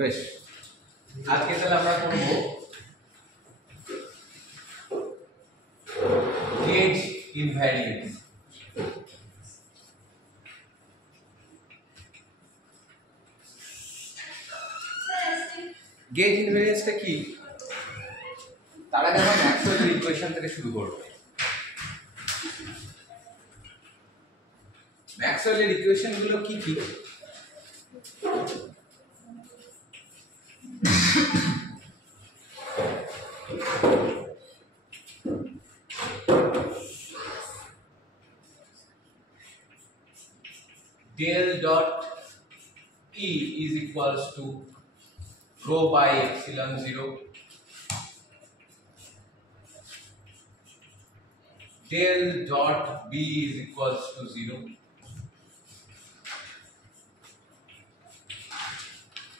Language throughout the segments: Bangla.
বেশ, আজকে তাহলে আমরা করব গেজ ইনভ্যারিয়েন্স। গেজ ইনভ্যারিয়েন্সটা কি তার আগে আমরা ম্যাক্সওয়েলের ইকুয়েশন থেকে শুরু করব। ম্যাক্সওয়েলের ইকুয়েশন গুলো কি কি? Del dot E is equals to rho by epsilon 0. Del dot B is equals to 0.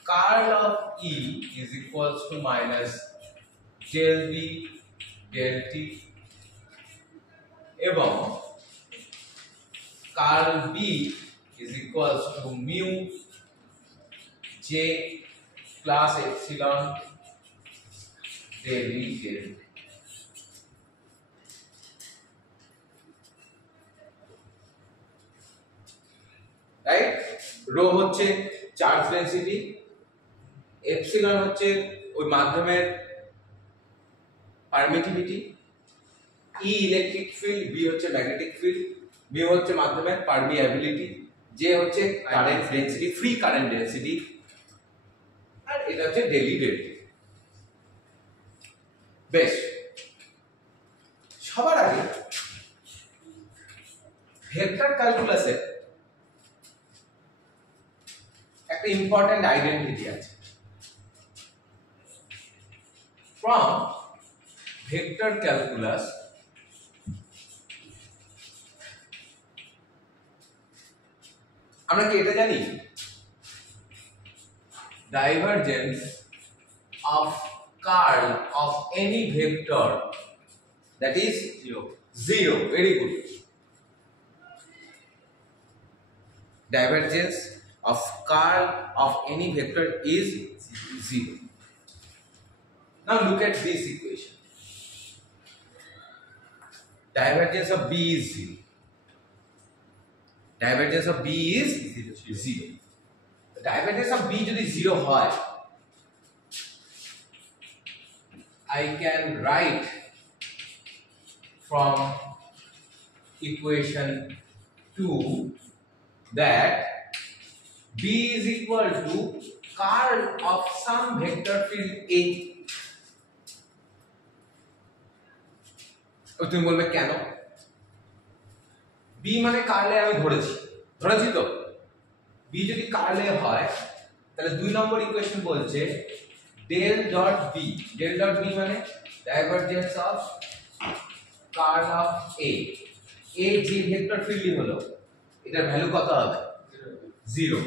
Curl of E is equals to minus del B del T এবং curl B is equals to mu J plus epsilon del E del T. Right? Rho হচ্ছে চার্জ ডেনসিটি, এপসিলন হচ্ছে ওই মাধ্যমের permittivity, E electric field, B হচ্ছে ম্যাগনেটিক ফিল্ড, মিউ হচ্ছে মাধ্যমের পারমিয়াবিলিটি, জে হচ্ছে current density, free current density, আর এটা হচ্ছে ডেলি ডেরিভেটিভ। বেশ, সবার আগে ভেক্টর ক্যালকুলাসে একটা ইম্পর্টেন্ট আইডেন্টিটি আছে। ফ্রম ভেক্টর ক্যালকুলাস আমরা কি এটা জানি? Divergence of curl of any vector that is zero. Very good. Divergence of curl of any vector is 0. Now look at this equation. Divergence of B is 0. Divergence of B is 0. The divergence of B যদি 0 হয়, I can write from equation 2 that B is equal to curl of some vector field A. তুমি বলবে কেন? B মানে কার্লে আমি ধরেছি তো। B যদি কার্লে হয় তাহলে 2 নম্বর ইকুয়েশন বলছে del dot B, del dot B মানে divergence of curl of A. A যে ভেক্টর ফিল্ডই হলো, এটার ভ্যালু কত হবে? 0।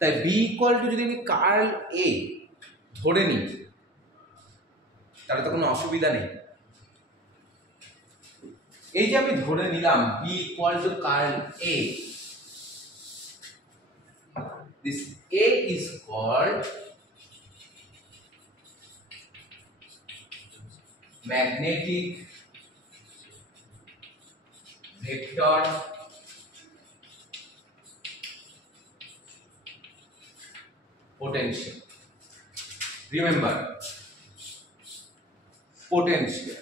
তাই B ইকুয়াল টু যদি আমি কার্ল A ধরে নিই তাহলে তো কোনো অসুবিধা নেই। এই যে আমি ধরে নিলাম B equal to curl A, this A is called magnetic vector potential. Remember, potential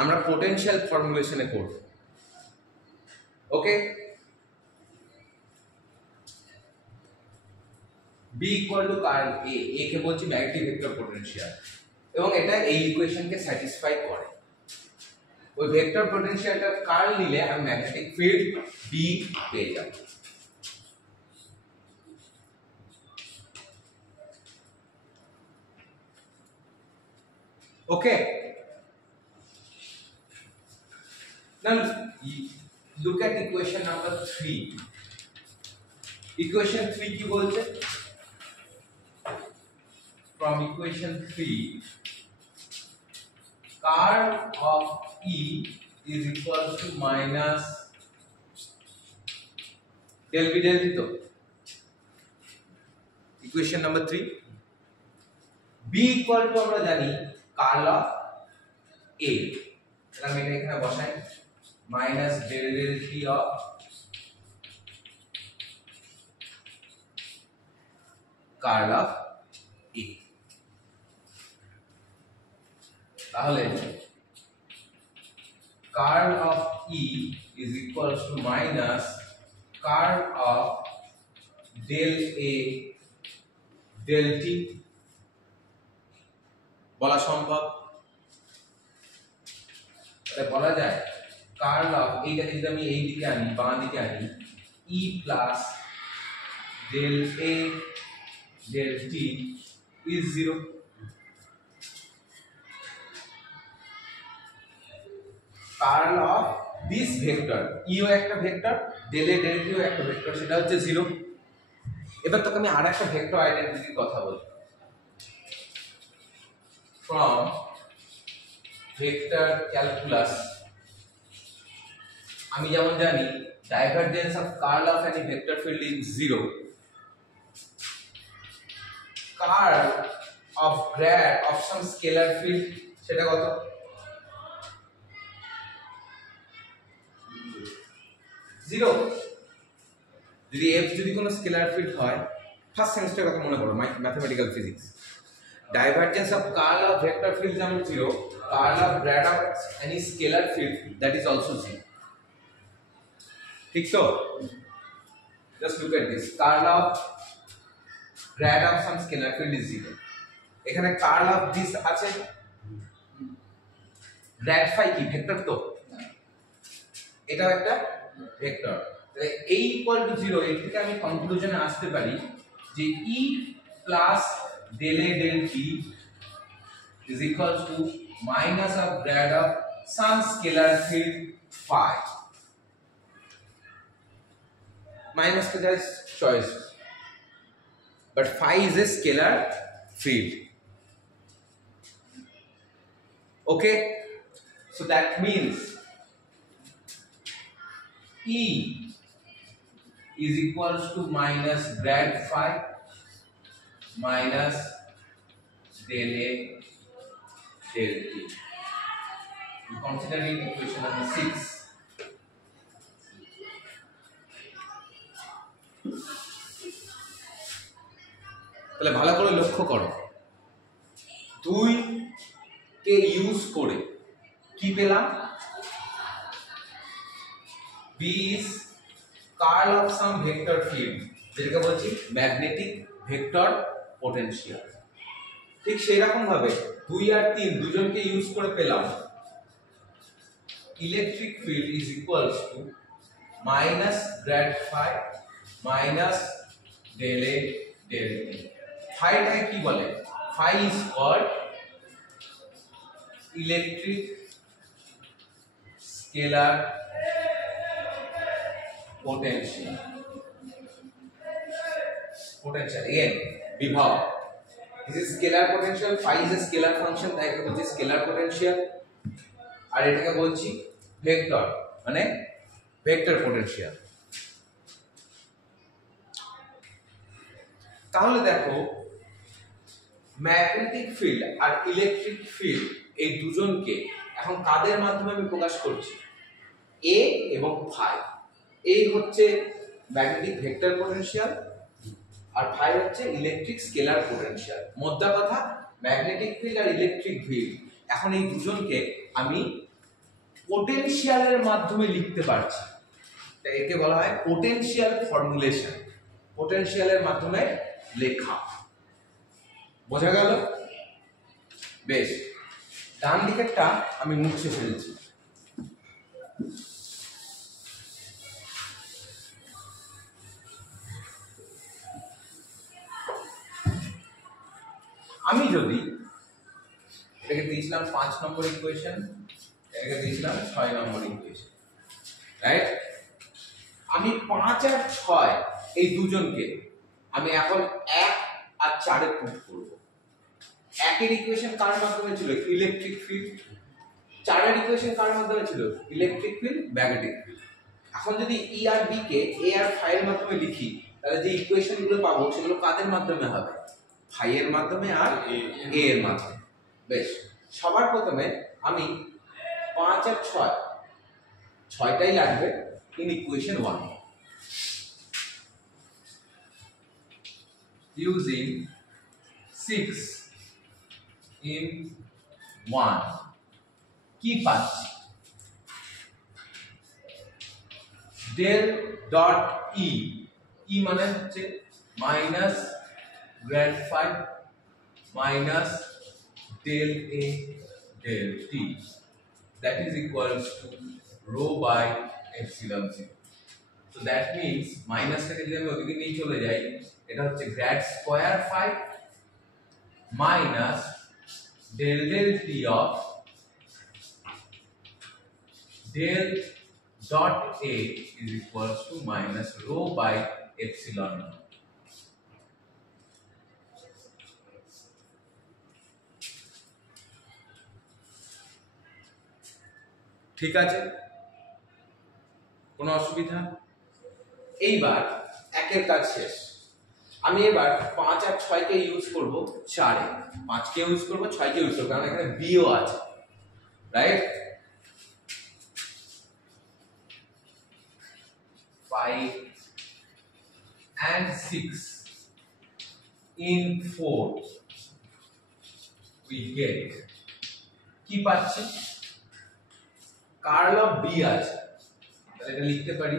আমরা potential ফর্মুলেশনে করব। Okay, B equal to curl A, A কে বলছি ম্যাগনেটিক ভেক্টর পোটেনশিয়াল, এবং এটা এই ইকুয়েশনকে স্যাটিসফাই করে। ওই ভেক্টর পোটেনশিয়ালটার কার্ল নিলে আমি ম্যাগনেটিক ফিল্ড B পেয়ে যাব। Okay, now look at equation number 3. Equation 3 কি বলছে? From equation 3, curl of E is equal to minus del B del T, তো equation number 3 b equal two আমরা জানি কার্ল অফ a, তাহলে আমি এটা এখানে বসাই minus del del T of curl of a। তাহলে curl of E is equals to minus curl of del A del T। বলা সম্ভব? তাহলে বলা যায় কার্ল অফ এইটাকে যদি আমি এই দিকে আনি, বাঁ দিকে আনি, E plus del A del T is 0। Curl of this vector E ও একটা vector, del A del T ও একটা ভেক্টর, সেটা হচ্ছে 0। এবার তোকে আমি আরেকটা ভেক্টর আইডেন্টিটির কথা বলি। ফ্রম ভেক্টর ক্যালকুলাস আমি যেমন জানি divergence of curl of any vector field is 0, curl of grad of some scalar field সেটা কত? 0। যদি f যদি কোনো স্কেলার ফিল্ড হয়, ফার্স্ট সেমিস্টারের কথা মনে করো, mathematical physics, divergence of curl of vector field যেমন 0, curl of grad of any scalar field that is also 0। ঠিক তো? Just look at this, curl of grad of some scalar field is 0। এখানে কার্ল অফ দিস আছে, গ্রেড ফাই কি ভেক্টর? তো এটাও একটা ভেক্টর। তাহলে a ইকুয়াল টু 0, এর থেকে আমি কনক্লুশনে আসতে পারি যে E plus del A del T is equals to minus of grad of some scalar field phi। Minus to just choice, but phi is a scalar field। Okay, so that means E is equals to minus grad phi minus del A del T। You consider in equation number 6। তাহলে ভালো করে লক্ষ্য করো, 2 কে ইউজ করে কি পেলাম? B is curl of some vector field, যেটাকে বলছি ম্যাগনেটিক ভেক্টর পোটেনশিয়াল। ঠিক সেই রকম ভাবে 2 আর 3 দুজনকে ইউজ করে পেলাম electric field is equals to minus grad phi minus del A del T. ফাইটাকে কি বলে? Phi is called electric scalar potential। Potential again বিভব, this is scalar potential, phi is a scalar function, তাই এটাকে বলছি scalar potential, আর এটাকে বলছি ভেক্টর মানে ভেক্টর পোটেনশিয়াল। তাহলে দেখো ম্যাগনেটিক ফিল্ড আর ইলেকট্রিক ফিল্ড এই দুজনকে এখন কাদের মাধ্যমে আমি প্রকাশ করছি? A এবং phi। এই হচ্ছে ম্যাগনেটিক ভেক্টর পোটেনশিয়াল আর ফাই হচ্ছে ইলেকট্রিক স্কেলার পোটেনশিয়াল। মোদ্দা কথা ম্যাগনেটিক ফিল্ড আর ইলেকট্রিক ফিল্ড এখন এই দুজনকে আমি পোটেনশিয়ালের মাধ্যমে লিখতে পারছি, তাই একে বলা হয় পোটেনশিয়াল ফর্মুলেশন, পোটেনশিয়ালের মাধ্যমে লেখা। বোঝা গেল? বেশ, ডান দিকেরটা আমি মুছে ফেলছি। আমি যদি এটাকে দিয়েছিলাম 5 নম্বর ইকুয়েশন, এটাকে দিয়েছিলাম 6 নম্বর ইকুয়েশন, রাইট? আমি 5 আর 6 এই দুজনকে আমি এখন 1 আর 4 এ পুট করব। 1 এর ইকুয়েশন কার মাধ্যমে ছিল? Electric field. 4 এর ইকুয়েশন কার মাধ্যমে ছিল? Electric field magnetic field. এখন যদি E R B K A আর phi এর মাধ্যমে লিখি, তাহলে যে ইকুয়েশন গুলো পাবো সেগুলো কাদের মাধ্যমে হবে, ফাই এর মাধ্যমে আর এ এর মাধ্যমে। বেশ, সবার প্রথমে আমি 5 আর 6 ছয়টাই লাগবে ইন ইকুয়েশন 1 using 6 in 1 কি পাচ্ছি, del dot e, e মানে হচ্ছে minus grad phi minus del a del t, that is equals to rho by epsilon 0. So that means minus থেকে যদি আমি ওদিকে নিয়ে চলে যাই, এটা হচ্ছে grad square phi minus del del t of del dot a is equals to minus rho by epsilon. ঠিক আছে, কোনো অসুবিধা? এইবার একের কাজ শেষ। আমি এবার 5 আর 6 কে ইউজ করব 4 এ, 5 কে ইউজ করব 6 কে ইউজ করব, কারণ এখানে b ও আছে, right? 5 and 6 in 4 we get কি পাচ্ছি, কার্ল অফ b আছে, তাহলে এটা লিখতে পারি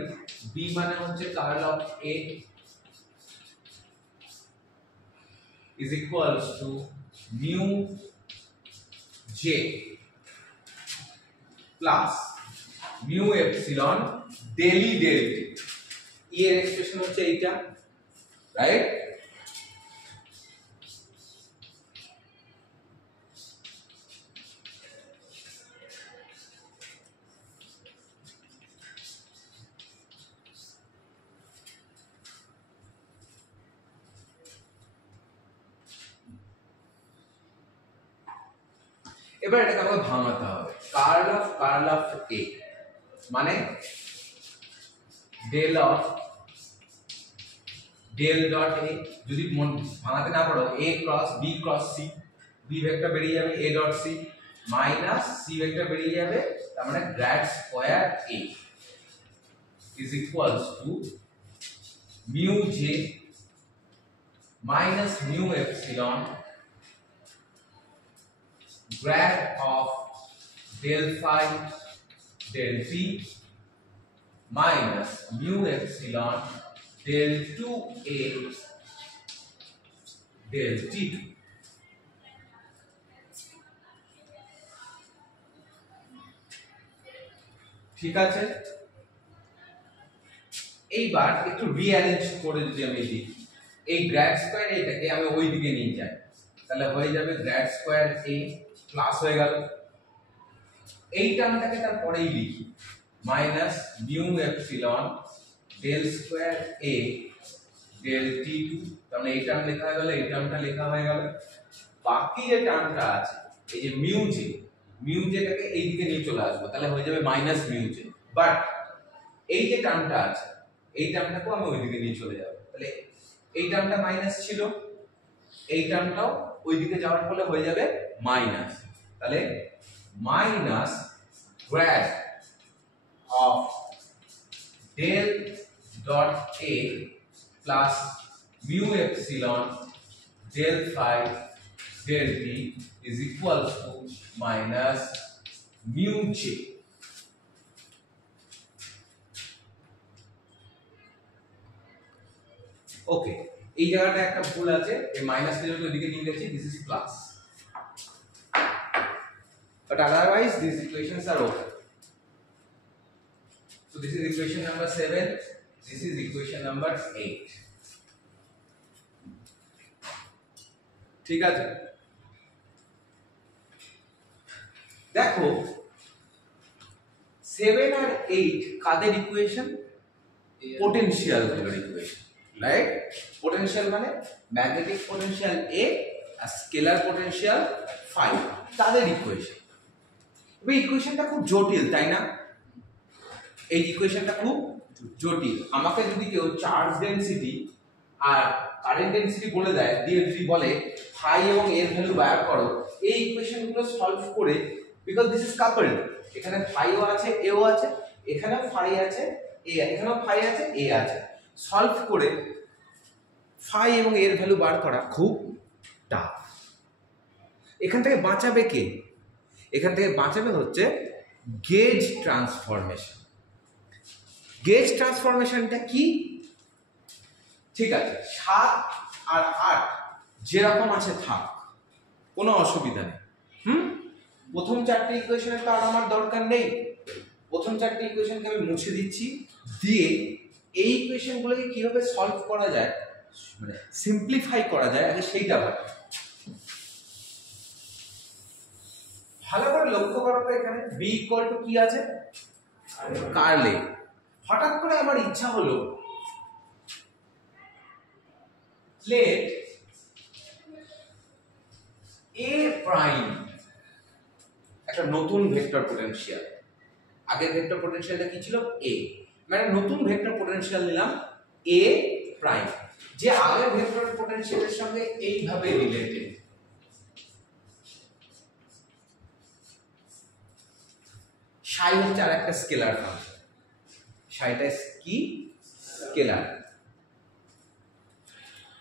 b মানে হচ্ছে curl of a is equals to mu j plus mu epsilon del e del t, e এর এক্সপ্রেশন হচ্ছে এইটা, রাইট? এবার এটাকে আমাকে ভাঙাতে হবে, কার্ল অফ a মানে del dot a, যদি ভাঙাতে না পারো a cross b cross c, b vector বেরিয়ে যাবে a dot c minus c vector বেরিয়ে যাবে, তার মানে grade square a is equals to mu j minus mu epsilon grad of del phi del t minus mu epsilon del 2a del t. ঠিক আছে, এইবার একটু রিঅ্যারেঞ্জ করে যদি আমি লিখি, এই গ্রেড স্কয়ার এটাকে আমি ওই দিকে নিয়ে যাই, তাহলে হয়ে যাবে গ্রেড স্কয়ার a প্লাস হয়ে গেল, এই টার্মটাকে তারপরেই লিখি minus mu epsilon del square a del t2, তার মানে এই টার্ম লেখা হয়ে গেল, এই টার্মটা লেখা হয়ে গেল, বাকি যে টার্মটা আছে এই যে মিউ জেটাকে এই দিকে নিয়ে চলে আসবো, তাহলে হয়ে যাবে মাইনাস মিউ জে, বাট এই যে টার্মটা আছে এই টার্মটাকেও আমি ওই দিকে নিয়ে চলে যাব, তাহলে এই টার্মটা মাইনাস ছিল, এই টার্মটাও ওই দিকে যাওয়ার ফলে হয়ে যাবে মাইনাস, তাহলে minus grad of del dot a plus mu epsilon del phi del t is equals to minus mu j. Okay, এই জায়গাটা একটা ভুল আছে, এই মাইনাস কে যদি ওদিকে নিয়ে গেছি, this is plus, but otherwise these equations are okay. So this is equation number 7, this is equation number 8. ঠিক আছে, দেখো 7 আর 8 কাদের ইকুয়েশন, পোটেনশিয়াল গুলোর ইকুয়েশন, রাইট? পোটেনশিয়াল মানে ম্যাগনেটিক পোটেনশিয়াল a আর স্কেলার পোটেনশিয়াল phi, তাদের ইকুয়েশন। এই ইকুয়েশনটা খুব জটিল, তাই না? এই ইকুয়েশনটা খুব জটিল। আমাকে যদি কেউ চার্জ ডেনসিটি আর কারেন্ট ডেনসিটি বলে দেয়, দিয়ে যদি বলে ফাই এবং এর ভ্যালু বার করো, এই ইকুয়েশনগুলো সলভ করে, বিকজ দিস ইজ কাপলড, এখানে ফাইও আছে এও আছে, এখানেও ফাই আছে এ, এখানেও ফাই আছে এ আছে, সলভ করে ফাই এবং এর ভ্যালু বার করা খুব টাফ। এখান থেকে বাঁচাবে কে? এখান থেকে বাঁচাবে হচ্ছে গেজ ট্রান্সফরমেশন। গেজ ট্রান্সফরমেশনটা কি? ঠিক আছে, 7 আর 8 যেরকম আছে থাক, কোনো অসুবিধা নেই। প্রথম চারটে ইকুয়েশনের তো আর আমার দরকার নেই, প্রথম চারটে ইকুয়েশনকে আমি মুছে দিচ্ছি, দিয়ে এই ইকুয়েশনগুলোকে কিভাবে সলভ করা যায়, মানে সিম্পলিফাই করা যায়, আগে সেইটা ভাবি। ভালো করে লক্ষ্য করো তো, এখানে b ইকুয়াল টু কি আছে? কার্ল এ। হঠাৎ করে আমার ইচ্ছা হলো let a প্রাইম একটা নতুন ভেক্টর পোটেনশিয়াল, আগের ভেক্টর পোটেনশিয়ালটা কি ছিল? a, মানে নতুন ভেক্টর পোটেনশিয়াল নিলাম a প্রাইম, যে আগের ভেক্টর পোটেনশিয়ালের সঙ্গে এইভাবে রিলেটেড। সাই হচ্ছে আর একটা স্কেলার ফাংশন, সাইটা কি? স্কেলার।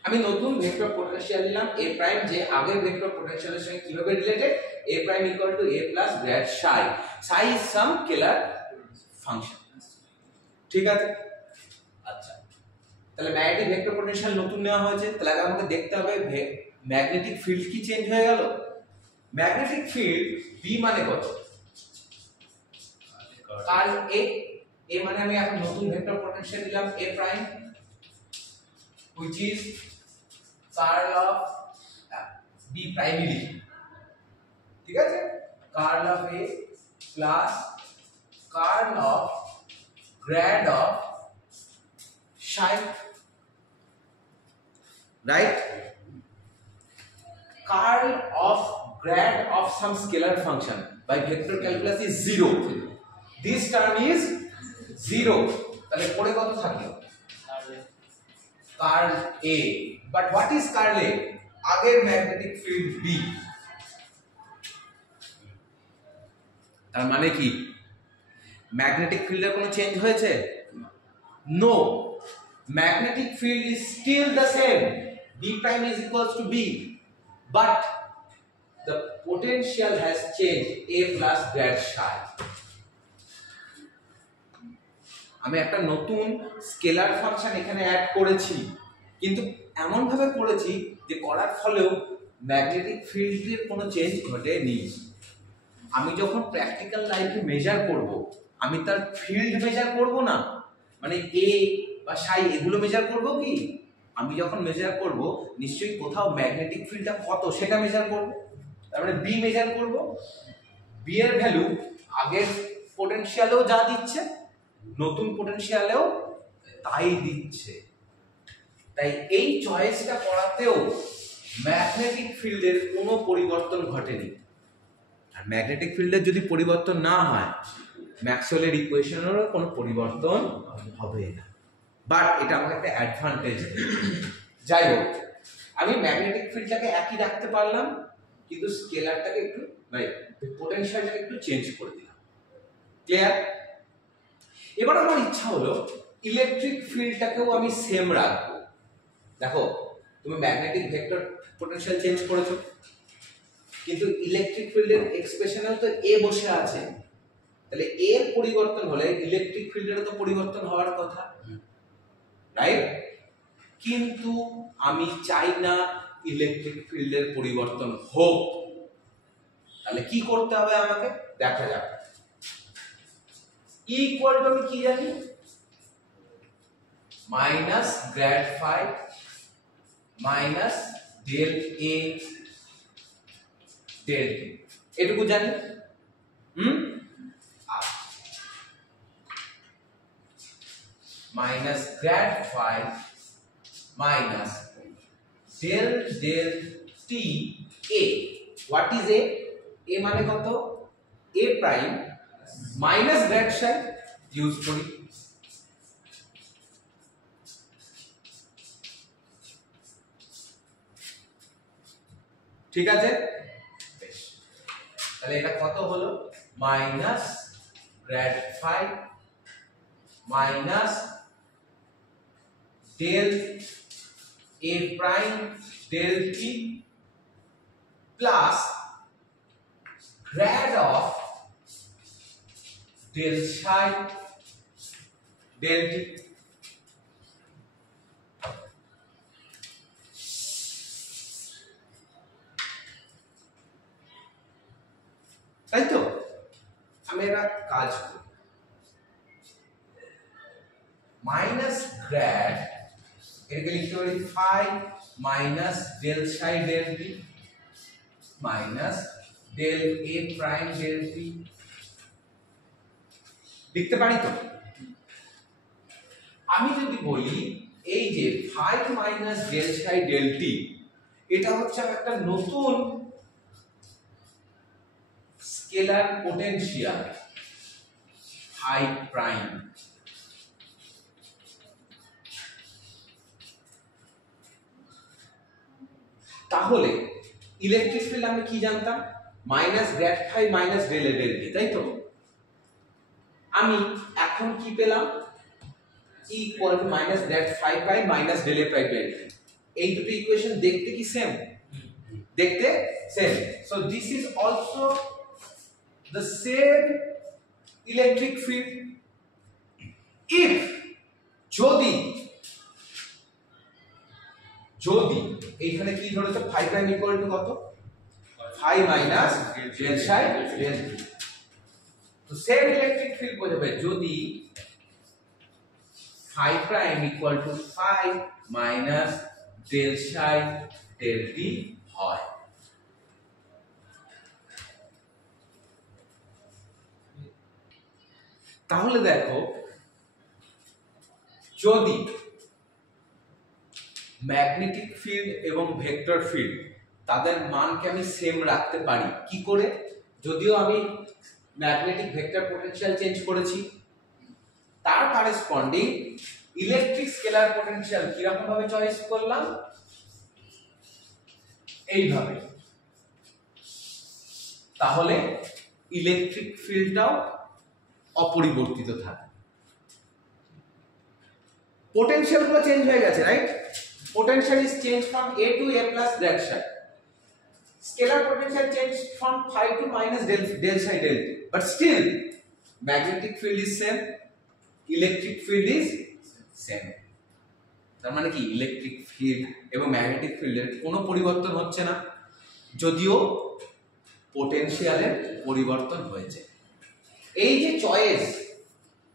আমি নতুন ভেক্টর পোটেনশিয়াল নিলাম a প্রাইম, যে আগের ভেক্টর পোটেনশিয়ালের সঙ্গে কিভাবে related? a prime equal two a plus grade Sai, Sai is some scalar function. ঠিক আছে, আচ্ছা, তাহলে ম্যাগনেটিক ভেক্টর পোটেনশিয়াল নতুন নেওয়া হয়েছে, তাহলে আগে আমাকে দেখতে হবে ম্যাগনেটিক ফিল্ড কি চেঞ্জ হয়ে গেল? ম্যাগনেটিক ফিল্ড b মানে কত? কার্ল a, a মানে আমি এখন নতুন ভেক্টর পোটেনশিয়াল নিলাম a prime, which is curl of b primary, ঠিক আছে, curl of a plus curl of grad of psi, right? Curl of grad of some scalar function by vector calculus is 0. This term is 0. তাহলে পরে কত থাকলো? Curl A. But what is curl A? আগের ম্যাগনেটিক ফিল্ড B। তার মানে কি ম্যাগনেটিক ফিল্ডের কোনো চেঞ্জ হয়েছে? No, magnetic field is still the same, B prime is equals to B, but the potential has changed, A plus grad psi। আমি একটা নতুন স্কেলার ফাংশন এখানে অ্যাড করেছি, কিন্তু এমন ভাবে করেছি যে করার ফলেও ম্যাগনেটিক ফিল্ডের কোনো চেঞ্জ ঘটেনি। আমি যখন প্র্যাকটিক্যাল লাইফে মেজার করব, আমি তার ফিল্ড মেজার করব না, মানে এ বা সাই এগুলো মেজার করব কি? আমি যখন মেজার করব নিশ্চয়ই কোথাও ম্যাগনেটিক ফিল্ডটা কত সেটা মেজার করব, তার মানে বি মেজার করব। বি এর ভ্যালু আগের পোটেনশিয়ালেও যা দিচ্ছে, নতুন পোটেনশিয়ালেও তাই দিচ্ছে। তাই এই চয়েসটা করাতেও ম্যাগনেটিক ফিল্ডের কোনো পরিবর্তন ঘটেনি। আর ম্যাগনেটিক ফিল্ডের যদি পরিবর্তন না হয়, ম্যাক্সওয়েলের ইকুয়েশনেরও কোনো পরিবর্তন হবে না। বাট এটা আমাকে একটা অ্যাডভান্টেজ। যাই হোক, আমি ম্যাগনেটিক ফিল্ডটাকে একই রাখতে পারলাম, কিন্তু স্কেলারটাকে একটু মানে পোটেনশিয়ালটাকে একটু চেঞ্জ করে দিলাম। ক্লিয়ার? এবার আমার ইচ্ছা হলো ইলেকট্রিক ফিল্ডটাকেও আমি সেম রাখবো। দেখো, তুমি ম্যাগনেটিক ভেক্টর পোটেনশিয়াল চেঞ্জ করেছো, কিন্তু ইলেকট্রিক ফিল্ডের এক্সপ্রেশনেও তো এ বসে আছে, তাহলে এর পরিবর্তন হলে ইলেকট্রিক ফিল্ডেরও তো পরিবর্তন হওয়ার কথা, রাইট? কিন্তু আমি চাই না ইলেকট্রিক ফিল্ডের পরিবর্তন হোক। তাহলে কি করতে হবে আমাকে? দেখা যাক। E ইকুয়াল টু আমি কি জানি? Minus grad phi minus del A del T, এটুকু জানি। Minus grad phi minus del del T A. What is A? A মানে কত? A prime minus grad psi use করি। ঠিক আছে, বেশ। তাহলে এটা কত হলো, minus grad phi minus del A prime del T plus grad of del psi del T. তাই তো, আমি একটা কাজ করি, মাইনাস গ্র্যাড এটাকে লিখতে পারি phi minus del psi del T minus del A prime del T, লিখতে পারি তো। আমি যদি বলি এই যে phi minus del psi del T, এটা হচ্ছে একটা নতুন স্কেলার পোটেনশিয়াল ফাই প্রাইম। তাহলে ইলেকট্রিক ফিল্ড আমি কি জানতাম, minus grad phi minus del A del T, তাই তো। আমি এখন কি পেলাম, E equal to minus grad phi prime minus del A prime del টি। এই দুটো ইকুয়েশন দেখতে কি সেম, দেখতে same. So this is also the same electric field if, যদি যদি এইখানে কি ধরেছে, ফাই প্রাইম ইকুয়াল টু কত, phi minus del psi del T. তো সেম ইলেকট্রিক ফিল্ড বোঝাবে যদি phi prime equal to phi minus del psi del t হয়। তাহলে দেখো, যদি ম্যাগনেটিক ফিল্ড এবং ভেক্টর ফিল্ড তাদের মানকে আমি সেম রাখতে পারি কি করে, যদিও আমি ম্যাগনেটিক ভেক্টর পোটেনশিয়াল চেঞ্জ করেছি, তার করেসপন্ডিং ইলেকট্রিক স্কেলার পোটেনশিয়াল কিরকম ভাবে চয়েস করলাম, এইভাবে। তাহলে ইলেকট্রিক ফিল্ডটাও অপরিবর্তিত থাকে। পোটেনশিয়াল গুলো চেঞ্জ হয়ে গেছে, right? Potential is change from a to a plus grad psi, scalar potential change from phi to minus del psi del t, but still magnetic field is same, electric field is same। তার মানে কি, ইলেকট্রিক ফিল্ড এবং ম্যাগনেটিক ফিল্ডের কোনো পরিবর্তন হচ্ছে না, যদিও পোটেনশিয়ালের পরিবর্তন হয়েছে। এই যে চয়েস,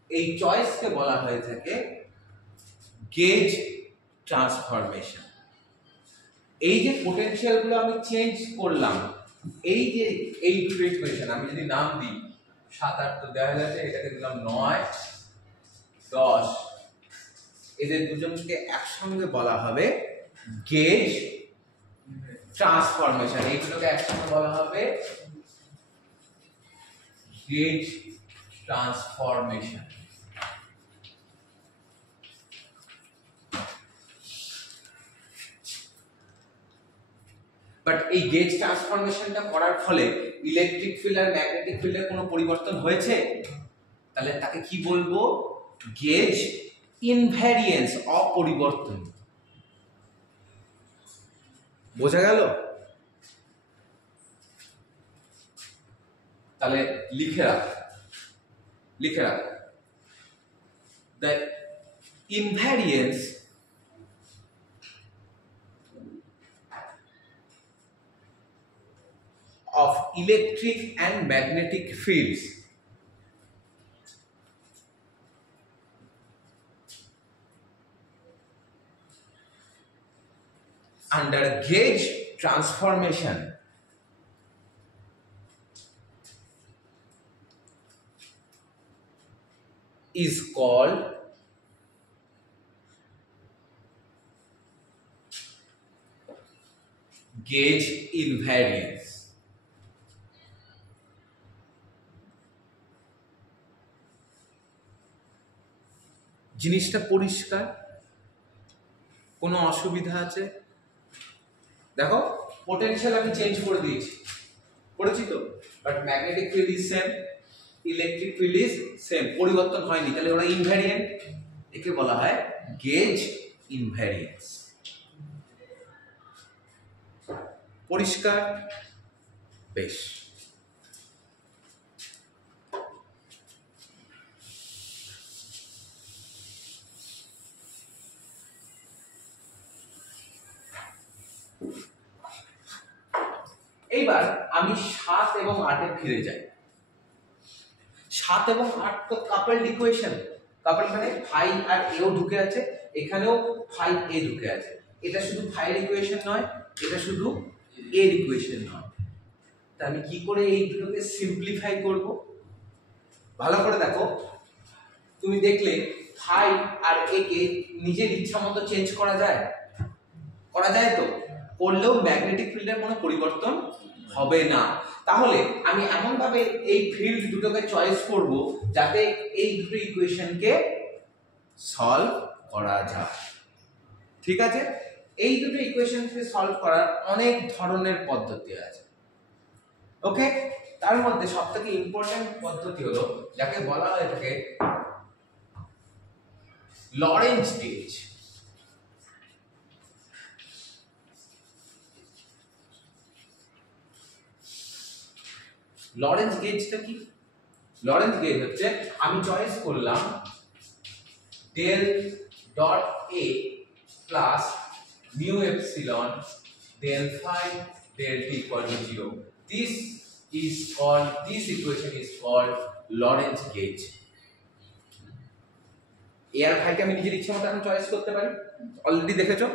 এই চয়েসকে বলা হয়ে থাকে গেজ ট্রান্সফরমেশন। এই যে পোটেনশিয়াল গুলো আমি চেঞ্জ করলাম, এই যে এই দুটো ইকুয়েশন আমি যদি নাম দিই, 7 8 তো দেওয়া গেছে, এটাকে দিলাম 9 10, এদের দুজনকে একসঙ্গে বলা হবে গেজ ট্রান্সফরমেশন। এইগুলোকে একসঙ্গে বলা হবে গেজ ট্রান্সফরমেশন। বাট এই গেজ ট্রান্সফরমেশনটা করার ফলে ইলেকট্রিক ফিল্ড আর ম্যাগনেটিক ফিল্ডের কোনো পরিবর্তন হয়েছে? তাহলে তাকে কি বলবো? গেজ ইনভ্যারিয়েন্স, অপরিবর্তন। বোঝা গেল? তাহলে লিখে রাখ, the invariance of electric and magnetic fields under gauge transformation is called gauge invariance। জিনিসটা পরিষ্কার? কোনো অসুবিধা আছে? দেখো পোটেনশিয়াল আমি চেঞ্জ করে দিয়েছি, করেছি তো, but magnetic field is same, electric field is same, পরিবর্তন হয়নি, তাহলে ওরা ইনভ্যারিয়েন্ট। একে বলা হয় গেজ ইনভ্যারিয়েন্স। পরিষ্কার? বেশ। এইবার আমি 7 এবং 8 এ ফিরে যাই। 7 এবং 8 তো কাপলড ইকুয়েশন। কাপল মানে ফাই আর এও ঢুকে আছে, এখানেও ফাই এ ঢুকে আছে। এটা শুধু ফাইয়ের ইকুয়েশন নয়, এটা শুধু এর ইকুয়েশন নয়। তা আমি কি করে এই দুটোকে সিম্পলিফাই করব? ভালো করে দেখো, তুমি দেখলে ফাই আর এ কে নিজের ইচ্ছা মতো চেঞ্জ করা যায়? করা যায় তো? করলেও ম্যাগনেটিক ফিল্ডের কোনো পরিবর্তন হবে না। তাহলে আমি এমন ভাবে এই ফিল্ড দুটোকে চয়েস করব যাতে এই দুটো ইকুয়েশনকে সলভ করা যায়। ঠিক আছে? এই দুটো ইকুয়েশনকে সলভ করার অনেক ধরনের পদ্ধতি আছে। ওকে, তার মধ্যে সবথেকে ইম্পর্টেন্ট পদ্ধতি হলো যাকে বলা হয় থাকে লরেঞ্জ গেজ। লরেঞ্জ গেজটা কি? লরেঞ্জ গেজ হচ্ছে আমি চয়েস করলাম del dot A plus mu epsilon del phi del t equal to 0. This equation is called Lorentz gauge. এ আর ফাইকে আমি নিজের ইচ্ছে মতো এখন চয়েস করতে পারি, অলরেডি দেখেছো।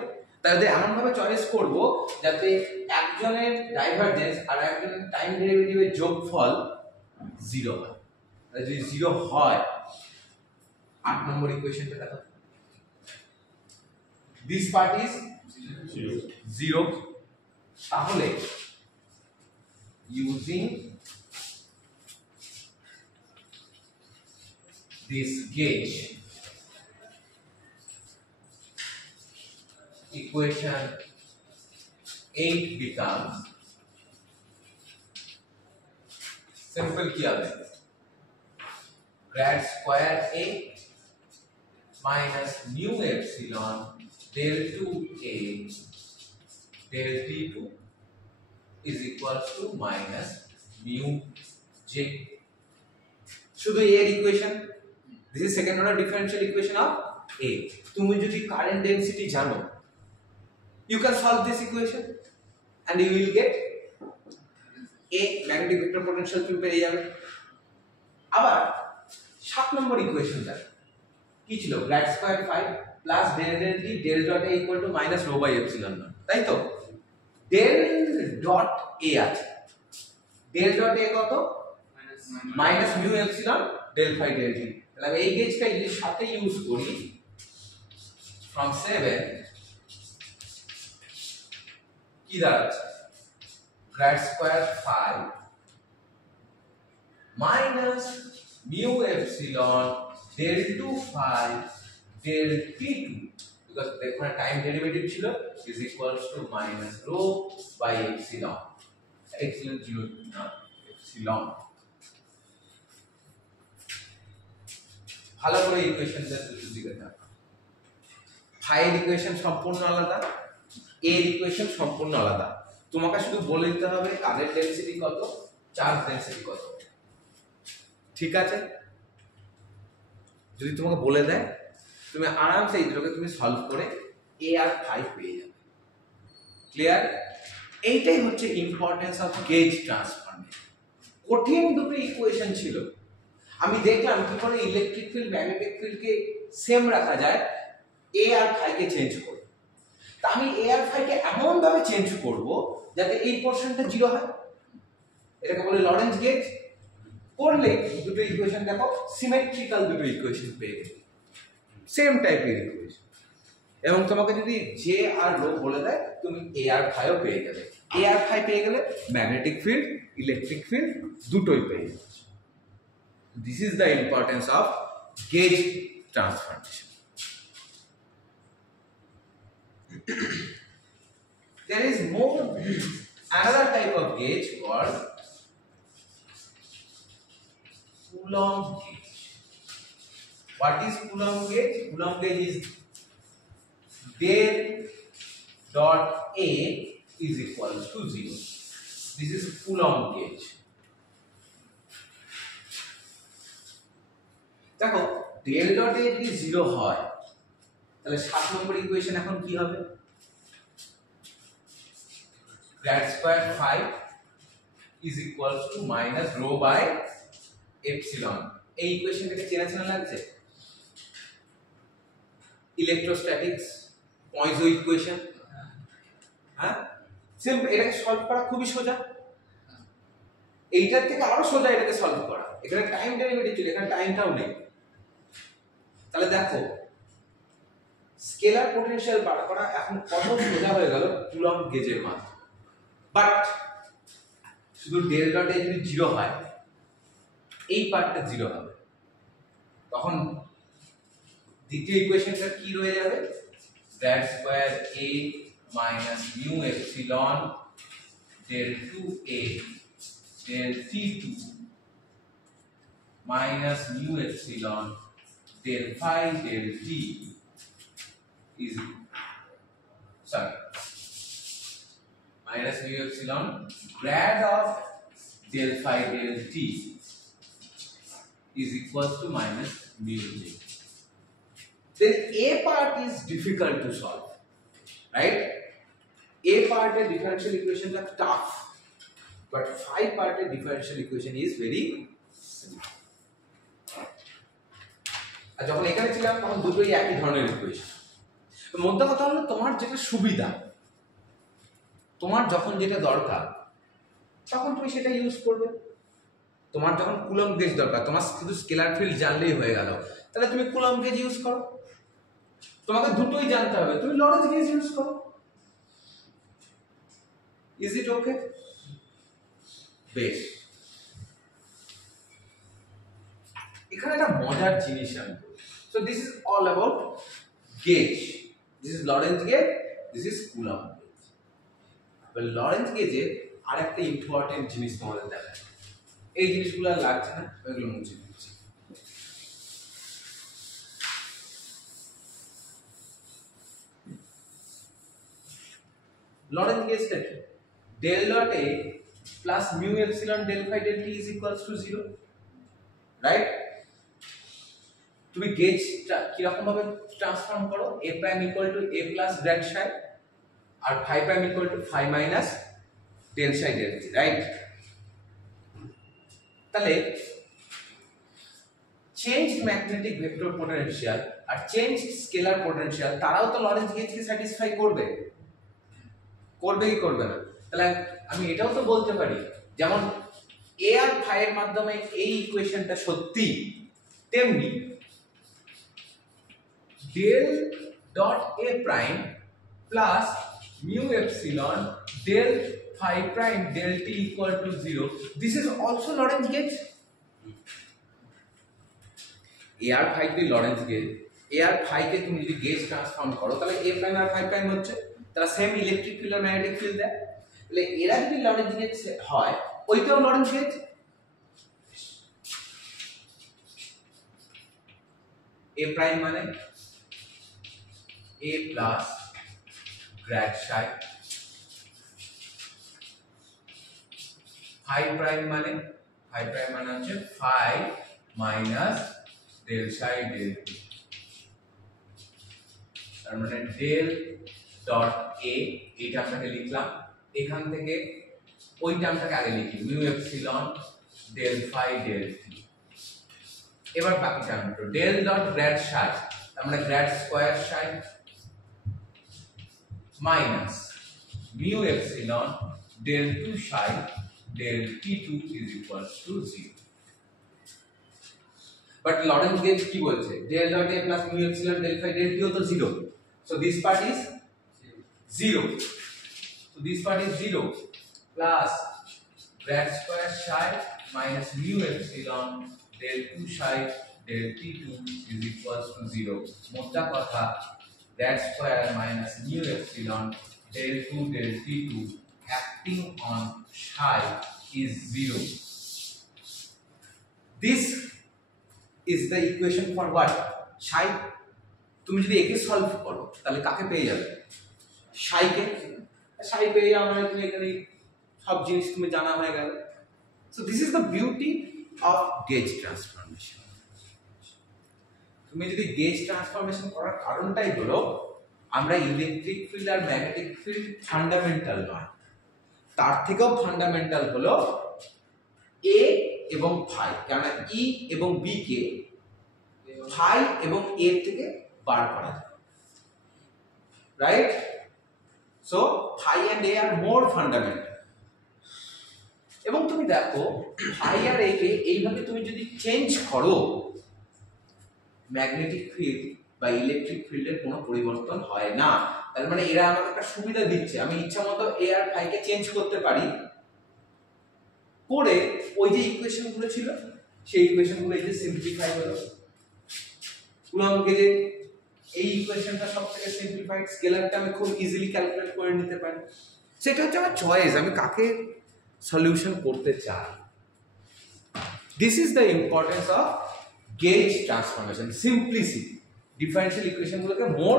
তাহলে এমন ভাবে চয়েস করব যাতে একজনের ডাইভারজেন্স আর একজনের টাইম ডেরিভেটিভের যোগফল 0 হয়। তাহলে যদি 0 হয়, 8 নম্বর ইকুয়েশনটা দেখো, this part is 0. তাহলে using this gauge, equation 8 becomes simple किया है grad square a minus mu epsilon del 2a del t2 is equal to minus mu j. শুধু a এর equation, this is second order differential equation of a. তুমি যদি কারেন্ট ডেনসিটি জানো, you can solve this equation and you will get a magnetic vector potential তুমি পেয়ে যাবে। আবার 7 নম্বর ইকুয়েশনটা কি ছিল? grad square phi plus del del t del dot a equal to minus rho by epsilon naught, তাই তো? del dot a আছে, del dot a কত? minus mu epsilon del phi del t। তাহলে আমি এই গেজটা যদি সাথে ইউজ করি, from 7 কি দাঁড়াচ্ছে? grad square phi minus mu epsilon del 2 phi del t2, because এখানে টাইম ডেরিভেটিভ ছিল, is equals to minus rho by epsilon, epsilon 0 না epsilon। ভালো করে ইকুয়েশনটা দুটো দিকে দেখো, phi এর ইকুয়েশন সম্পূর্ণ আলাদা, a এর ইকুয়েশন সম্পূর্ণ আলাদা। তোমাকে শুধু বলে দিতে হবে কারেন্ট ডেনসিটি কত, চার্জ ডেনসিটি কত। ঠিক আছে? যদি তোমাকে বলে দেয়, তুমি আরামসে এই দুটোকে তুমি সলভ করে a আর phi পেয়ে যাবে। ক্লিয়ার? এইটাই হচ্ছে ইম্পর্টেন্স অফ গেজ ট্রান্সফরমেশন। কঠিন দুটো ইকুয়েশন ছিল, আমি দেখলাম কি করে ইলেকট্রিক ফিল্ড ম্যাগনেটিক ফিল্ডকে সেম রাখা যায় a আর phi কে চেঞ্জ করে। তা আমি a আর phi কে এমন ভাবে চেঞ্জ করব যাতে এই পোরশনটা 0 হয়, এটাকে বলে লরেঞ্জ গেজ। করলে দুটো ইকুয়েশন দেখো সিমেট্রিক্যাল দুটো ইকুয়েশন পেয়ে গেলে, সেম টাইপের ইকুয়েশন। এবং তোমাকে যদি জে আর রো বলে দেয়, তুমি এ আর phi ও পেয়ে যাবে। এ আর phi পেয়ে গেলে ম্যাগনেটিক ফিল্ড ইলেকট্রিক ফিল্ড দুটোই পেয়ে যাবে। This is the importance of gauge transformation. There is more another type of gauge called Coulomb gauge. What is Coulomb gauge? Coulomb gauge is del dot A is equal to 0. This is Coulomb gauge. দেখো del dot A যদি 0 হয় তাহলে 7 নম্বর ইকুয়েশন এখন কি হবে? grad square phi is equals to minus rho by epsilon. এই ইকুয়েশনটাকে চেনা চেনা লাগছে? Electrostatics Poisson equation. হ্যাঁ, সিম্পল, এটাকে সলভ করা খুবই সোজা। এইটার থেকে আরো সোজা এটাকে সলভ করা। এখানে টাইম ডেরিভেটিভ ছিল, এখানে টাইমটাও নেই। তাহলে দেখো স্কেলার পটেনশিয়াল বার করা এখন কত সোজা হয়ে গেল কুলম্ব গেজের মাধ্যমে। বাট শুধু ডেল ডট এ যদি 0 হয়, এই পার্টটা 0 হবে, তখন দ্বিতীয় ইকুয়েশনটা কি রয়ে যাবে? Grad square a minus mu epsilon del 2a del t2 minus mu epsilon del phi del t is minus mu epsilon grad of del phi del t is equal to minus mu j. Then a part is difficult to solve, right? A part of differential equation is tough, but phi part of differential equation is very simple. আর যখন এখানে ছিলাম তখন দুটোই একই ধরনের ইকুয়েশন। তো মোদ্দা কথা হলো তোমার যেটা সুবিধা, তোমার যখন যেটা দরকার তখন তুমি সেটা ইউজ করবে। তোমার যখন কুলম্ব গেজ দরকার, তোমার শুধু স্কেলার ফিল্ড জানলেই হয়ে গেল, তাহলে তুমি কুলম্ব গেজ ইউজ করো। তোমাকে দুটোই জানতে হবে, তুমি লরেন্জ গেজ ইউজ করো। Is it okay? বেশ, এখানে একটা মজার জিনিস আমি বলি। So this is all about gauge. This is Lorenz gauge, this is Coulomb gauge. এবার লরেন্জ গেজের আরেকটা ইম্পর্টেন্ট জিনিস তোমাদের দেখায়। এই জিনিসগুলো আর লাগছে না, ওইগুলো মুছে দিচ্ছি। লরেন্জ গেজটা কি? del dot a plus mu epsilon del phi del t is equals to 0, right? তুমি গেজটা কি রকম ভাবে ট্রান্সফর্ম করো? a prime equal to a plus grad psi R phi prime equal to phi minus del psi del t, right? তাহলে changed magnetic vector potential আর changed scalar potential তারাও তো লরেন্জ গেজকে স্যাটিসফাই করবে, করবে কি করবে না? তাহলে আমি এটাও তো বলতে পারি যেমন a আর phi এর মাধ্যমে এই ইকুয়েশনটা সত্যি, তেমনি del dot a prime plus mu epsilon del phi prime del t equal to 0, this is also Lorentz gauge. a আর phi কে লরেন্জ গেজ, a আর phi কে তুমি যদি গেজ ট্রান্সফর্ম করো তাহলে a prime R phi prime হচ্ছে, তারা সেম ইলেকট্রিক ফিল্ড আর ম্যাগনেটিক ফিল্ড দেয়। তাহলে এরা যদি লরেন্জ গেজ হয়, ওইটাও লরেন্জ গেজ। a প্রাইম মানে a plus grad psi, phi prime মানে হচ্ছে phi minus del psi del t, তার মানে del ডট a এই টার্মটাকে লিখলাম, এখান থেকে ওই টার্মটাকে আগে লিখি mu epsilon del phi del t। এবার বাকি টার্মটা del ডট grad psi, তার মানে grad square psi minus mu epsilon del 2 psi del t2 is equals to 0। But Lorentz gauge কি বলছে? del dot a plus mu epsilon del phi del t তো 0, so this part is 0, so this part is 0 plus grad square psi minus mu epsilon del 2 psi del t2 is equals to 0। মোদ্দা কথা grad square minus mu epsilon del 2 del t2 acting on psi is 0. This is the equation for what? psi. তুমি যদি একে সলভ করো তাহলে কাকে পেয়ে যাবে? psi কে। psi পেয়ে যাওয়া মানে তুমি এখানে সব জিনিস তুমি জানা হয়ে গেল। So this is the beauty of gauge transformation. তুমি যদি গেজ ট্রান্সফরমেশন করার কারণটাই হলো আমরা ইলেকট্রিক ফিল্ড আর ম্যাগনেটিক ফিল্ড ফান্ডামেন্টাল নয়, তার থেকেও ফান্ডামেন্টাল হলো এ এবং ফাই, কারণ ই এবং বি কে ফাই এবং এ থেকে বার করা যায়, right? So phi and A are more fundamental. এবং তুমি দেখো ফাই আর এ কে এইভাবে তুমি যদি চেঞ্জ করো, ম্যাগনেটিক ফিল্ড বা ইলেকট্রিক ফিল্ডের কোনো পরিবর্তন হয় না। তার মানে এরা আমাকে একটা সুবিধা দিচ্ছে, আমি ইচ্ছা মতো এ আর ফাই কে চেঞ্জ করতে পারি, করে ওই যে ইকুয়েশন গুলো ছিল সেই ইকুয়েশন গুলো এই যে সিম্পলিফাই হলো। উদাহরণকে যে এই ইকুয়েশনটা সবথেকে সিম্পলিফাইড, স্কেলারটা আমি খুব ইজিলি ক্যালকুলেট করে নিতে পারি। সেটা হচ্ছে আমার চয়েস, আমি কাকে সলিউশন করতে চাই। This is the importance of gauge transformation, simplicity. Differential equation গুলোকে মোর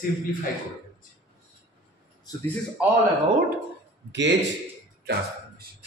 সিম্পলিফাই করে দিচ্ছে। So this is all about gauge transformation.